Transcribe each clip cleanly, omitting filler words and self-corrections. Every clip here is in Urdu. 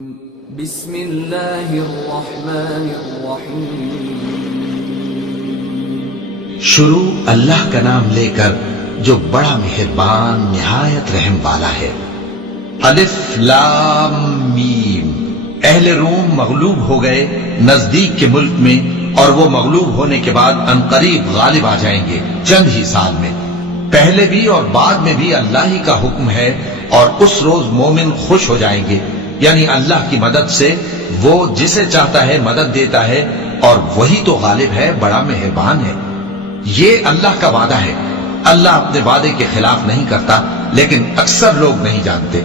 بسم اللہ الرحمن الرحیم۔ شروع اللہ کا نام لے کر جو بڑا مہربان نہایت رحم والا ہے۔ الف لام میم۔ اہل روم مغلوب ہو گئے نزدیک کے ملک میں، اور وہ مغلوب ہونے کے بعد عنقریب غالب آ جائیں گے چند ہی سال میں۔ پہلے بھی اور بعد میں بھی اللہ ہی کا حکم ہے، اور اس روز مومن خوش ہو جائیں گے، یعنی اللہ کی مدد سے وہ جسے چاہتا ہے مدد دیتا ہے، اور وہی تو غالب ہے، بڑا مہربان ہے۔ یہ اللہ کا وعدہ ہے۔ اللہ اپنے وعدے کے خلاف نہیں کرتا، لیکن اکثر لوگ نہیں جانتے۔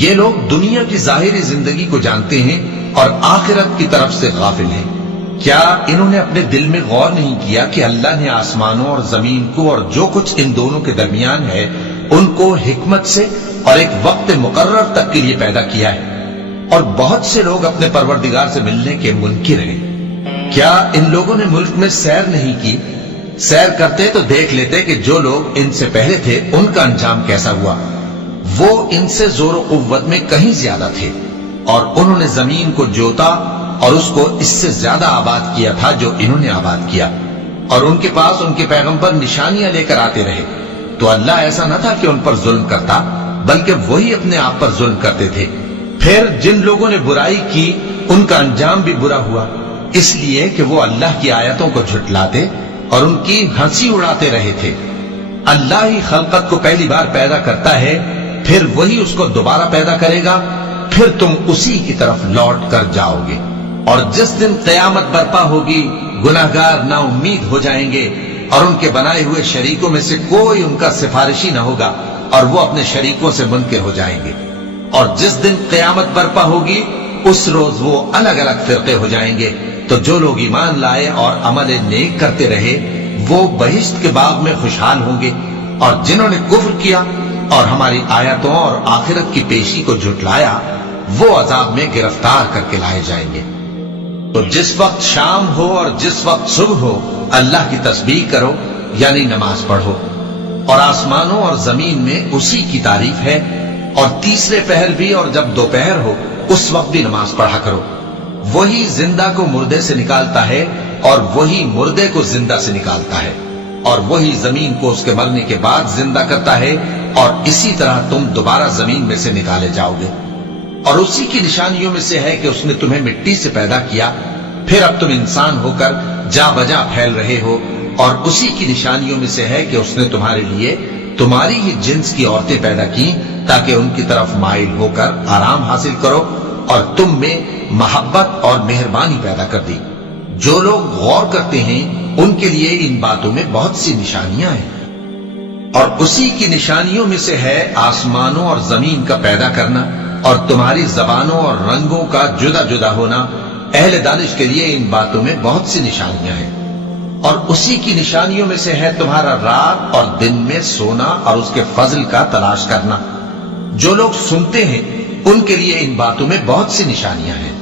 یہ لوگ دنیا کی ظاہری زندگی کو جانتے ہیں اور آخرت کی طرف سے غافل ہیں۔ کیا انہوں نے اپنے دل میں غور نہیں کیا کہ اللہ نے آسمانوں اور زمین کو اور جو کچھ ان دونوں کے درمیان ہے ان کو حکمت سے اور ایک وقت مقرر تک کے لیے پیدا کیا ہے؟ اور بہت سے لوگ اپنے پروردگار سے ملنے کے منکر ہیں۔ کیا ان لوگوں نے ملک میں سیر نہیں کی؟ سیر کرتے تو دیکھ لیتے کہ جو لوگ ان سے پہلے تھے ان کا انجام کیسا ہوا۔ وہ ان سے زور و قوت میں کہیں زیادہ تھے، اور انہوں نے زمین کو جوتا اور اس کو اس سے زیادہ آباد کیا تھا جو انہوں نے آباد کیا، اور ان کے پاس ان کے پیغمبر نشانیاں لے کر آتے رہے۔ تو اللہ ایسا نہ تھا کہ ان پر ظلم کرتا، بلکہ وہی اپنے آپ پر ظلم کرتے تھے۔ پھر جن لوگوں نے برائی کی ان کا انجام بھی برا ہوا، اس لیے کہ وہ اللہ کی آیتوں کو جھٹلاتے اور ان کی ہنسی اڑاتے رہے تھے۔ اللہ ہی خلقت کو پہلی بار پیدا کرتا ہے، پھر وہی اس کو دوبارہ پیدا کرے گا، پھر تم اسی کی طرف لوٹ کر جاؤ گے۔ اور جس دن قیامت برپا ہوگی گناہگار نا امید ہو جائیں گے، اور ان کے بنائے ہوئے شریکوں میں سے کوئی ان کا سفارشی نہ ہوگا، اور وہ اپنے شریکوں سے منکر ہو جائیں گے۔ اور جس دن قیامت برپا ہوگی اس روز وہ الگ الگ فرقے ہو جائیں گے۔ تو جو لوگ ایمان لائے اور عمل نیک کرتے رہے وہ بہشت کے باغ میں خوشحال ہوں گے، اور جنہوں نے کفر کیا اور ہماری آیتوں اور آخرت کی پیشی کو جھٹلایا وہ عذاب میں گرفتار کر کے لائے جائیں گے۔ تو جس وقت شام ہو اور جس وقت صبح ہو اللہ کی تسبیح کرو، یعنی نماز پڑھو، اور آسمانوں اور زمین میں اسی کی تعریف ہے۔ اور تیسرے پہر بھی اور جب دوپہر ہو اس وقت بھی نماز پڑھا کرو۔ وہی زندہ کو مردے سے نکالتا ہے اور وہی مردے کو زندہ سے نکالتا ہے، اور وہی زمین کو اس کے مرنے کے بعد زندہ کرتا ہے، اور اسی طرح تم دوبارہ زمین میں سے نکالے جاؤ گے۔ اور اسی کی نشانیوں میں سے ہے کہ اس نے تمہیں مٹی سے پیدا کیا، پھر اب تم انسان ہو کر جا بجا پھیل رہے ہو۔ اور اسی کی نشانیوں میں سے ہے کہ اس نے تمہارے لیے تمہاری ہی جنس کی عورتیں پیدا کی تاکہ ان کی طرف مائل ہو کر آرام حاصل کرو، اور تم میں محبت اور مہربانی پیدا کر دی۔ جو لوگ غور کرتے ہیں ان کے لیے ان باتوں میں بہت سی نشانیاں ہیں۔ اور اسی کی نشانیوں میں سے ہے آسمانوں اور زمین کا پیدا کرنا، اور تمہاری زبانوں اور رنگوں کا جدا جدا ہونا۔ اہل دانش کے لیے ان باتوں میں بہت سی نشانیاں ہیں۔ اور اسی کی نشانیوں میں سے ہے تمہارا رات اور دن میں سونا اور اس کے فضل کا تلاش کرنا۔ جو لوگ سنتے ہیں ان کے لیے ان باتوں میں بہت سی نشانیاں ہیں۔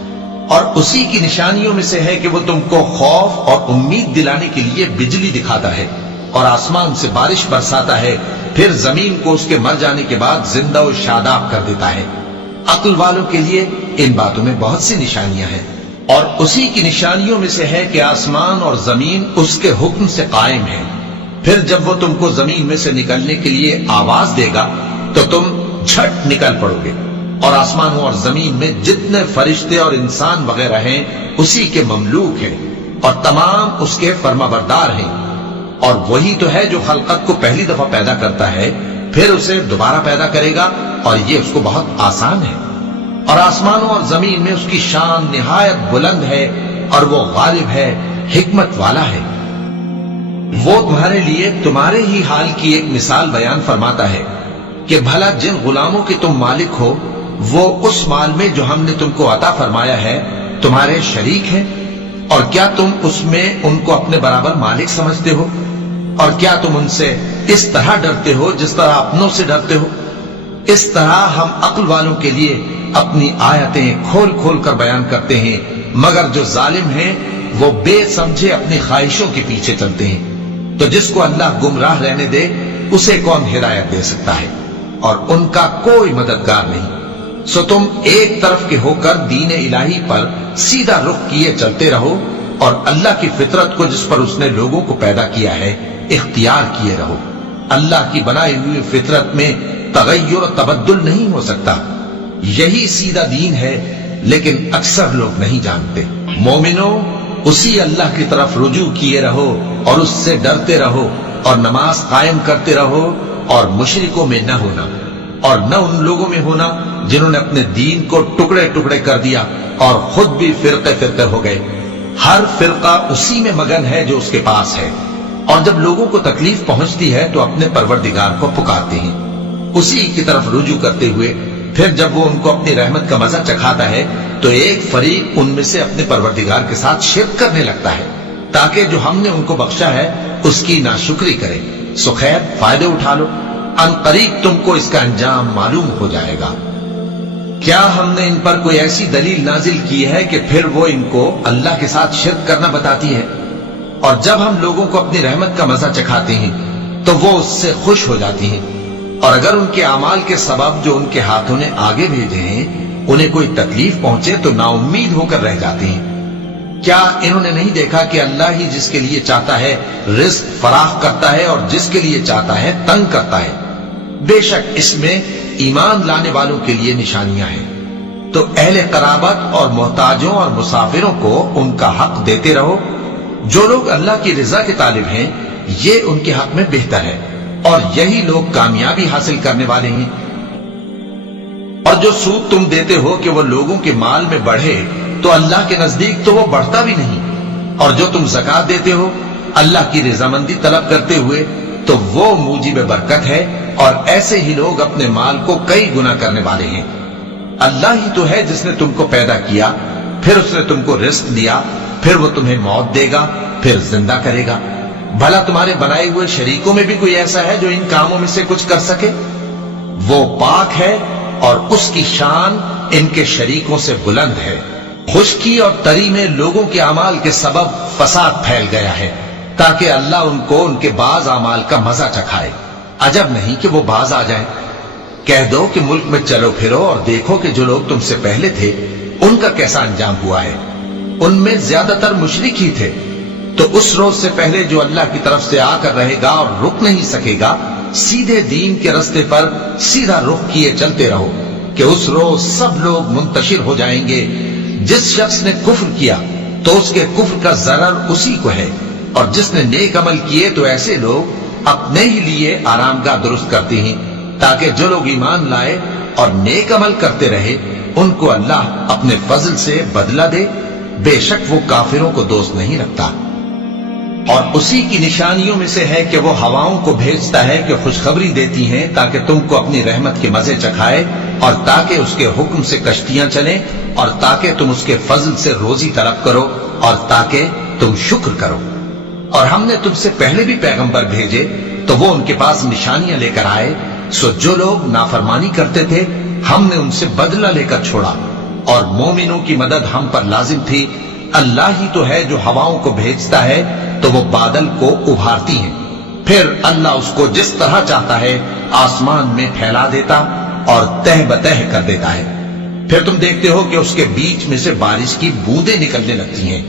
اور اسی کی نشانیوں میں سے ہے کہ وہ تم کو خوف اور امید دلانے کے لیے بجلی دکھاتا ہے، اور آسمان سے بارش برساتا ہے، پھر زمین کو اس کے مر جانے کے بعد زندہ و شاداب کر دیتا ہے۔ عقل والوں کے لیے ان باتوں میں بہت سی نشانیاں ہیں۔ اور اسی کی نشانیوں میں سے ہے کہ آسمان اور زمین اس کے حکم سے قائم ہیں۔ پھر جب وہ تم کو زمین میں سے نکلنے کے لیے آواز دے گا تو تم جھٹ نکل پڑو گے۔ اور آسمانوں اور زمین میں جتنے فرشتے اور انسان وغیرہ ہیں اسی کے مملوک ہیں، اور تمام اس کے فرما بردار ہیں۔ اور وہی تو ہے جو خلقت کو پہلی دفعہ پیدا کرتا ہے، پھر اسے دوبارہ پیدا کرے گا، اور یہ اس کو بہت آسان ہے۔ اور آسمانوں اور زمین میں اس کی شان نہایت بلند ہے، اور وہ غالب ہے، حکمت والا ہے۔ وہ تمہارے لیے تمہارے ہی حال کی ایک مثال بیان فرماتا ہے کہ بھلا جن غلاموں کے تم مالک ہو وہ اس مال میں جو ہم نے تم کو عطا فرمایا ہے تمہارے شریک ہیں، اور کیا تم اس میں ان کو اپنے برابر مالک سمجھتے ہو؟ اور کیا تم ان سے اس طرح ڈرتے ہو جس طرح اپنوں سے ڈرتے ہو؟ اس طرح ہم عقل والوں کے لیے اپنی آیتیں کھول کھول کر بیان کرتے ہیں، مگر جو ظالم ہیں وہ بے سمجھے اپنی خواہشوں کے پیچھے چلتے ہیں۔ تو جس کو اللہ گمراہ رہنے دے اسے کون ہدایت دے سکتا ہے؟ اور ان کا کوئی مددگار نہیں۔ سو تم ایک طرف کے ہو کر دین الہی پر سیدھا رخ کیے چلتے رہو اور اللہ کی فطرت کو جس پر اس نے لوگوں کو پیدا کیا ہے اختیار کیے رہو۔ اللہ کی بنائی ہوئی فطرت میں تغیر و تبدل نہیں ہو سکتا۔ یہی سیدھا دین ہے، لیکن اکثر لوگ نہیں جانتے۔ مومنو، اسی اللہ کی طرف رجوع کیے رہو اور اس سے ڈرتے رہو اور نماز قائم کرتے رہو اور مشرکوں میں نہ ہونا، اور نہ ان لوگوں میں ہونا جنہوں نے اپنے دین کو ٹکڑے ٹکڑے کر دیا اور خود بھی فرقے فرقے ہو گئے۔ ہر فرقہ اسی میں مگن ہے جو اس کے پاس ہے، اور جب لوگوں کو تکلیف پہنچتی ہے تو اپنے پروردگار کو پکارتے ہیں، اسی کی طرف رجوع کرتے ہوئے۔ پھر جب وہ ان کو اپنی رحمت کا مزہ چکھاتا ہے تو ایک فریق ان میں سے اپنے پروردگار کے ساتھ شرک کرنے لگتا ہے تاکہ جو ہم نے ان کو بخشا ہے اس کی ناشکری کرے۔ سو خیر، فائدے اٹھا لو، ان قریب تم کو اس کا انجام معلوم ہو جائے گا۔ کیا ہم نے ان پر کوئی ایسی دلیل نازل کی ہے کہ پھر وہ ان کو اللہ کے ساتھ شرک کرنا بتاتی ہے؟ اور جب ہم لوگوں کو اپنی رحمت کا مزہ چکھاتے ہیں تو وہ اس سے خوش ہو جاتی ہیں، اور اگر ان کے اعمال کے سبب جو ان کے ہاتھوں نے آگے بھیجے ہیں انہیں کوئی تکلیف پہنچے تو نا امید ہو کر رہ جاتے ہیں۔ کیا انہوں نے نہیں دیکھا کہ اللہ ہی جس کے لیے چاہتا ہے رزق فراخ کرتا ہے اور جس کے لیے چاہتا ہے تنگ کرتا ہے؟ بے شک اس میں ایمان لانے والوں کے لیے نشانیاں ہیں۔ تو اہل قرابت اور محتاجوں اور مسافروں کو ان کا حق دیتے رہو۔ جو لوگ اللہ کی رضا کے طالب ہیں یہ ان کے حق میں بہتر ہے، اور یہی لوگ کامیابی حاصل کرنے والے ہیں۔ اور جو سود تم دیتے ہو کہ وہ لوگوں کے مال میں بڑھے تو اللہ کے نزدیک تو وہ بڑھتا بھی نہیں، اور جو تم زکات دیتے ہو اللہ کی رضامندی طلب کرتے ہوئے تو وہ موجب برکت ہے، اور ایسے ہی لوگ اپنے مال کو کئی گنا کرنے والے ہیں۔ اللہ ہی تو ہے جس نے تم کو پیدا کیا، پھر اس نے تم کو رزق دیا، پھر وہ تمہیں موت دے گا، پھر زندہ کرے گا۔ بھلا تمہارے بنائے ہوئے شریکوں میں بھی کوئی ایسا ہے جو ان کاموں میں سے کچھ کر سکے؟ وہ پاک ہے اور اس کی شان ان کے شریکوں سے بلند ہے۔ خشکی اور تری میں لوگوں کے اعمال کے سبب فساد پھیل گیا ہے تاکہ اللہ ان کو ان کے بعض اعمال کا مزہ چکھائے۔ عجب نہیں کہ وہ باز آ جائیں۔ کہہ دو کہ ملک میں چلو پھرو اور دیکھو کہ جو لوگ تم سے پہلے تھے ان کا کیسا انجام ہوا ہے۔ ان میں زیادہ تر مشرک ہی تھے۔ تو اس روز سے پہلے جو اللہ کی طرف سے آ کر رہے گا اور رک نہیں سکے گا، سیدھے دین کے رستے پر سیدھا رخ کیے چلتے رہو کہ اس روز سب لوگ منتشر ہو جائیں گے۔ جس شخص نے کفر کیا تو اس کے کفر کا ضرر اسی کو ہے، اور جس نے نیک عمل کیے تو ایسے لوگ اپنے ہی لیے آرام گاہ درست کرتے ہیں تاکہ جو لوگ ایمان لائے اور نیک عمل کرتے رہے ان کو اللہ اپنے فضل سے بدلہ دے۔ بے شک وہ کافروں کو دوست نہیں رکھتا۔ اور اسی کی نشانیوں میں سے ہے کہ وہ ہواؤں کو بھیجتا ہے کہ خوشخبری دیتی ہیں تاکہ تم کو اپنی رحمت کے مزے چکھائے، اور تاکہ اس کے حکم سے کشتیاں چلیں، اور تاکہ تم اس کے فضل سے روزی طلب کرو، اور تاکہ تم شکر کرو۔ اور ہم نے تم سے پہلے بھی پیغمبر بھیجے تو وہ ان کے پاس نشانیاں لے کر آئے، سو جو لوگ نافرمانی کرتے تھے ہم نے ان سے بدلہ لے کر چھوڑا، اور مومنوں کی مدد ہم پر لازم تھی۔ اللہ ہی تو ہے جو ہواؤں کو بھیجتا ہے تو وہ بادل کو ابھارتی ہیں، پھر اللہ اس کو جس طرح چاہتا ہے آسمان میں پھیلا دیتا اور تہ بتہ کر دیتا ہے۔ پھر تم دیکھتے ہو کہ اس کے بیچ میں سے بارش کی بوندیں نکلنے لگتی ہیں،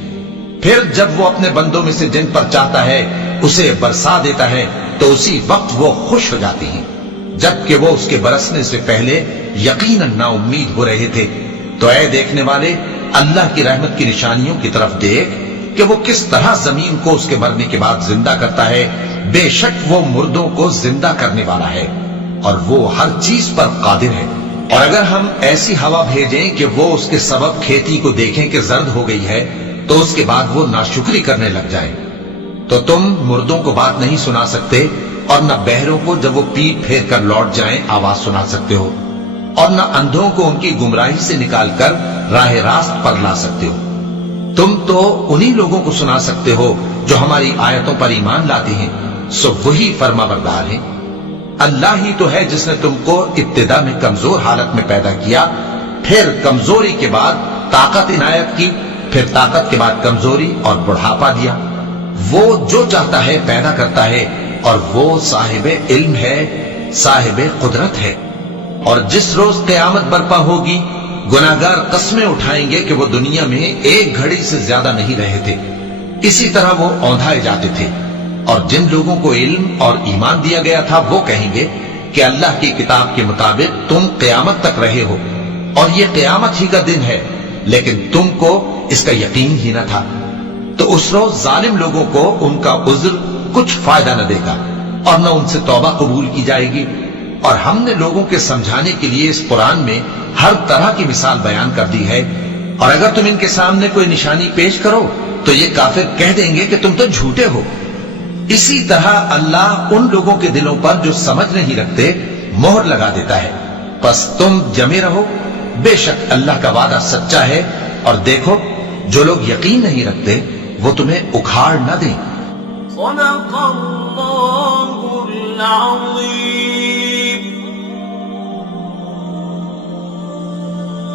پھر جب وہ اپنے بندوں میں سے جن پر چاہتا ہے اسے برسا دیتا ہے تو اسی وقت وہ خوش ہو جاتی ہیں، جبکہ وہ اس کے برسنے سے پہلے یقیناً نا امید ہو رہے تھے۔ تو اے دیکھنے والے، اللہ کی رحمت کی نشانیوں کی طرف دیکھ کہ وہ کس طرح زمین کو اس کے مرنے کے بعد زندہ کرتا ہے۔ بے شک وہ مردوں کو زندہ کرنے والا ہے اور وہ ہر چیز پر قادر ہے۔ اور اگر ہم ایسی ہوا بھیجیں کہ وہ اس کے سبب کھیتی کو دیکھیں کہ زرد ہو گئی ہے تو اس کے بعد وہ ناشکری کرنے لگ جائیں، تو تم مردوں کو بات نہیں سنا سکتے، اور نہ بہروں کو جب وہ پیٹ پھیر کر لوٹ جائیں آواز سنا سکتے ہو، اور نہ اندھوں کو ان کی گمراہی سے نکال کر راہ راست پر لا سکتے ہو۔ تم تو انہی لوگوں کو سنا سکتے ہو جو ہماری آیتوں پر ایمان لاتے ہیں، سو وہی فرما بردار ہیں۔ اللہ ہی تو ہے جس نے تم کو ابتدا میں کمزور حالت میں پیدا کیا، پھر کمزوری کے بعد طاقت عنایت کی، پھر طاقت کے بعد کمزوری اور بڑھاپا دیا۔ وہ جو چاہتا ہے پیدا کرتا ہے، اور وہ صاحب علم ہے، صاحب قدرت ہے۔ اور جس روز قیامت برپا ہوگی گناہگار قسمیں اٹھائیں گے کہ وہ دنیا میں ایک گھڑی سے زیادہ نہیں رہے تھے، اسی طرح وہ اوندھائے جاتے تھے۔ اور جن لوگوں کو علم اور ایمان دیا گیا تھا وہ کہیں گے کہ اللہ کی کتاب کے مطابق تم قیامت تک رہے ہو اور یہ قیامت ہی کا دن ہے، لیکن تم کو اس کا یقین ہی نہ تھا۔ تو اس روز ظالم لوگوں کو ان کا عذر کچھ فائدہ نہ دے گا اور نہ ان سے توبہ قبول کی جائے گی۔ اور ہم نے لوگوں کے سمجھانے کے لیے اس قرآن میں ہر طرح کی مثال بیان کر دی ہے، اور اگر تم ان کے سامنے کوئی نشانی پیش کرو تو یہ کافر کہہ دیں گے کہ تم تو جھوٹے ہو۔ اسی طرح اللہ ان لوگوں کے دلوں پر جو سمجھ نہیں رکھتے مہر لگا دیتا ہے۔ پس تم جمے رہو، بے شک اللہ کا وعدہ سچا ہے، اور دیکھو جو لوگ یقین نہیں رکھتے وہ تمہیں اکھاڑ نہ دیں۔ صدق اللہ العظیم۔